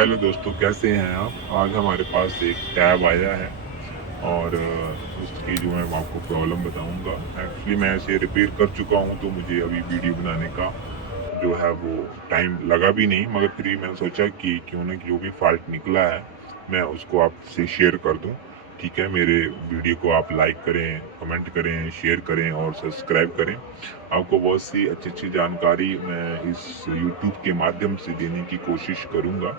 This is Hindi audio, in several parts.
हेलो दोस्तों, कैसे हैं आप? आज हमारे पास एक टैब आया है और उसकी जो मैं आपको प्रॉब्लम बताऊंगा। एक्चुअली मैं इसे रिपेयर कर चुका हूं, तो मुझे अभी वीडियो बनाने का जो है वो टाइम लगा भी नहीं, मगर फिर भी मैंने सोचा कि क्यों ना जो भी फॉल्ट निकला है मैं उसको आपसे शेयर कर दूं। ठीक है, मेरे वीडियो को आप लाइक करें, कमेंट करें, शेयर करें और सब्सक्राइब करें। आपको बहुत सी अच्छी अच्छी जानकारी मैं इस यूट्यूब के माध्यम से देने की कोशिश करूंगा।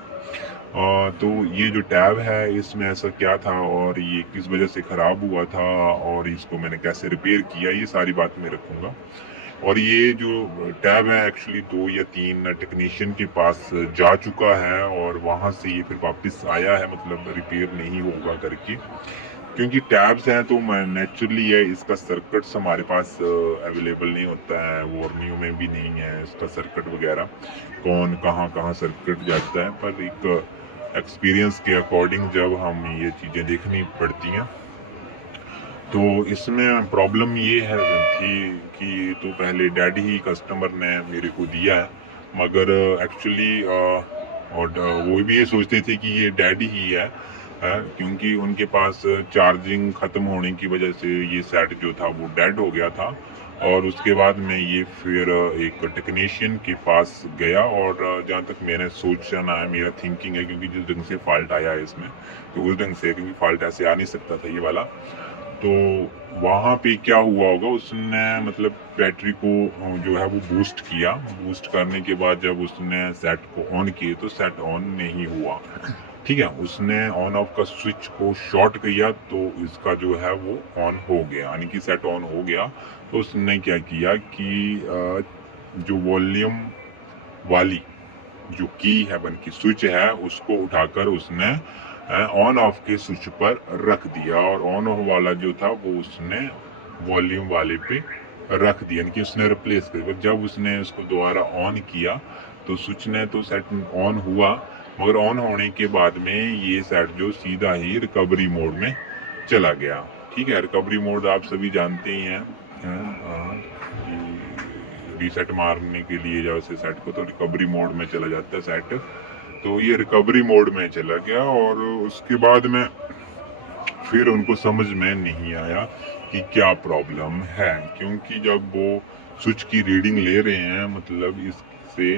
तो ये जो टैब है इसमें ऐसा क्या था और ये किस वजह से ख़राब हुआ था और इसको मैंने कैसे रिपेयर किया, ये सारी बात मैं रखूंगा। और ये जो टैब है एक्चुअली 2 या 3 टेक्नीशियन के पास जा चुका है और वहां से ये फिर वापस आया है, मतलब रिपेयर नहीं होगा करके। क्योंकि टैब्स हैं तो नेचुरली है, इसका सर्किट्स हमारे पास अवेलेबल नहीं होता है, वारनियों में भी नहीं है इसका सर्किट वगैरह, कौन कहाँ कहाँ सर्किट जाता है। पर एक एक्सपीरियंस के अकॉर्डिंग जब हम ये चीज़ें देखनी पड़ती हैं तो इसमें प्रॉब्लम ये है थी कि तो पहले डैडी ही कस्टमर ने मेरे को दिया है, मगर एक्चुअली और वो भी ये सोचते थे कि ये डैडी ही है, क्योंकि उनके पास चार्जिंग ख़त्म होने की वजह से ये सेट जो था वो डेड हो गया था। और उसके बाद मैं ये फिर एक टेक्नीशियन के पास गया और जहाँ तक मैंने सोचना है, मेरा थिंकिंग है, क्योंकि जिस ढंग से फॉल्ट आया है इसमें तो उस ढंग से, क्योंकि फॉल्ट ऐसे आ नहीं सकता था ये वाला। तो वहाँ पे क्या हुआ होगा, उसने मतलब बैटरी को जो है वो बूस्ट किया। बूस्ट करने के बाद जब उसने सेट को ऑन किए तो सेट ऑन नहीं हुआ। ठीक है, उसने ऑन ऑफ का स्विच को शॉर्ट किया तो इसका जो है वो ऑन हो गया, यानी कि सेट ऑन हो गया। तो उसने क्या किया कि जो वॉल्यूम वाली जो की है, बन की स्विच है, उसको उठाकर उसने ऑन ऑफ के स्विच पर रख दिया और ऑन ऑफ वाला जो था वो उसने वॉल्यूम वाले पे रख दिया, यानी कि उसने रिप्लेस कर दिया। जब उसने उसको दोबारा ऑन किया तो स्विच ने तो सेट ऑन हुआ, मगर ऑन होने के बाद में ये सेट जो सीधा ही रिकवरी मोड में चला गया। ठीक है, रिकवरी मोड आप सभी जानते ही हैं, रीसेट मारने के लिए जैसे सेट को तो रिकवरी मोड में चला जाता है सेट। तो ये रिकवरी मोड में चला गया और उसके बाद में फिर उनको समझ में नहीं आया कि क्या प्रॉब्लम है, क्योंकि जब वो स्विच की रीडिंग ले रहे हैं, मतलब इससे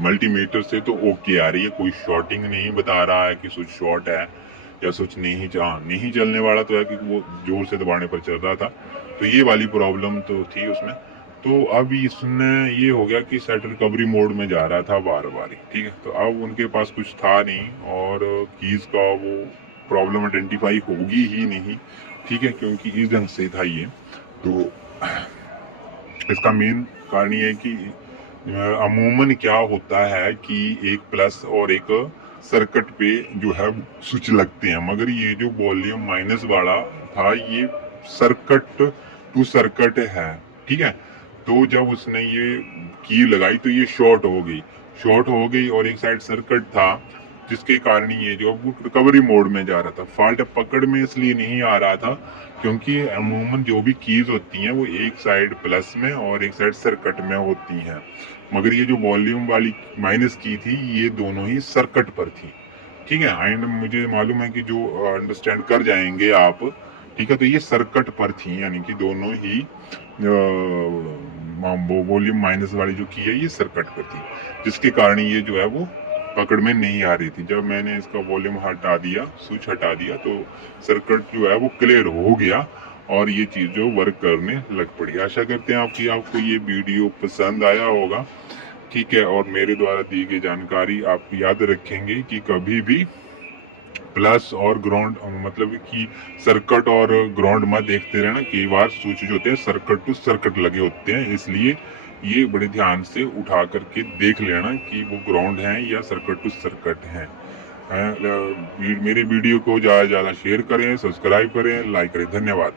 मल्टीमीटर से, तो ओके आ रही है, कोई शॉर्टिंग नहीं बता रहा है कि स्विच शॉर्ट है या स्विच नहीं चलने वाला तो है, क्योंकि वो जोर से दबाने पर चल रहा था। तो ये वाली प्रॉब्लम तो थी उसमें। तो अब इसने ये हो गया कि सेट रिकवरी मोड में जा रहा था बार बार ही। ठीक है, तो अब उनके पास कुछ था नहीं और कीज का वो प्रॉब्लम आइडेंटिफाई होगी ही नहीं। ठीक है, क्योंकि इस ढंग से था ये। तो इसका मेन कारण ये है कि अमूमन क्या होता है कि एक प्लस और एक सर्किट पे जो है स्विच लगते हैं, मगर ये जो वॉल्यूम माइनस वाला था ये सर्किट टू सर्किट है। ठीक है, तो जब उसने ये की लगाई तो ये शॉर्ट हो गई और एक साइड सर्किट था, जिसके कारण ये जो वो रिकवरी मोड में जा रहा था। फॉल्ट पकड़ में इसलिए नहीं आ रहा था क्योंकि अमूमन जो भी कीज होती हैं वो एक साइड प्लस में और एक साइड सर्किट में होती हैं, मगर ये जो वॉल्यूम वाली माइनस की थी ये दोनों ही सर्किट पर थी। ठीक है, एंड मुझे मालूम है कि जो अंडरस्टैंड कर जाएंगे आप। ठीक है, तो ये सर्किट पर थी, यानी कि दोनों ही वॉल्यूम माइनस वाली जो की है ये सर्किट पर थी, जिसके कारण ये जो है वो पकड़ में नहीं आ रही थी। जब मैंने इसका वॉल्यूम हटा दिया, स्विच हटा दिया, तो सर्किट जो है वो क्लियर हो गया और ये चीज जो वर्क करने लग पड़ी। आशा करते हैं आपकी आपको ये वीडियो पसंद आया होगा। ठीक है, और मेरे द्वारा दी गई जानकारी आप याद रखेंगे कि कभी भी प्लस और ग्राउंड, मतलब कि सर्किट और ग्राउंड मत देखते रहना। कई बार स्विच जो होते हैं सर्किट टू सर्किट लगे होते हैं, इसलिए ये बड़े ध्यान से उठा करके देख लेना कि वो ग्राउंड है या सर्किट टू सर्किट है। मेरे वीडियो को ज़्यादा से ज़्यादा शेयर करें, सब्सक्राइब करें, लाइक करें। धन्यवाद।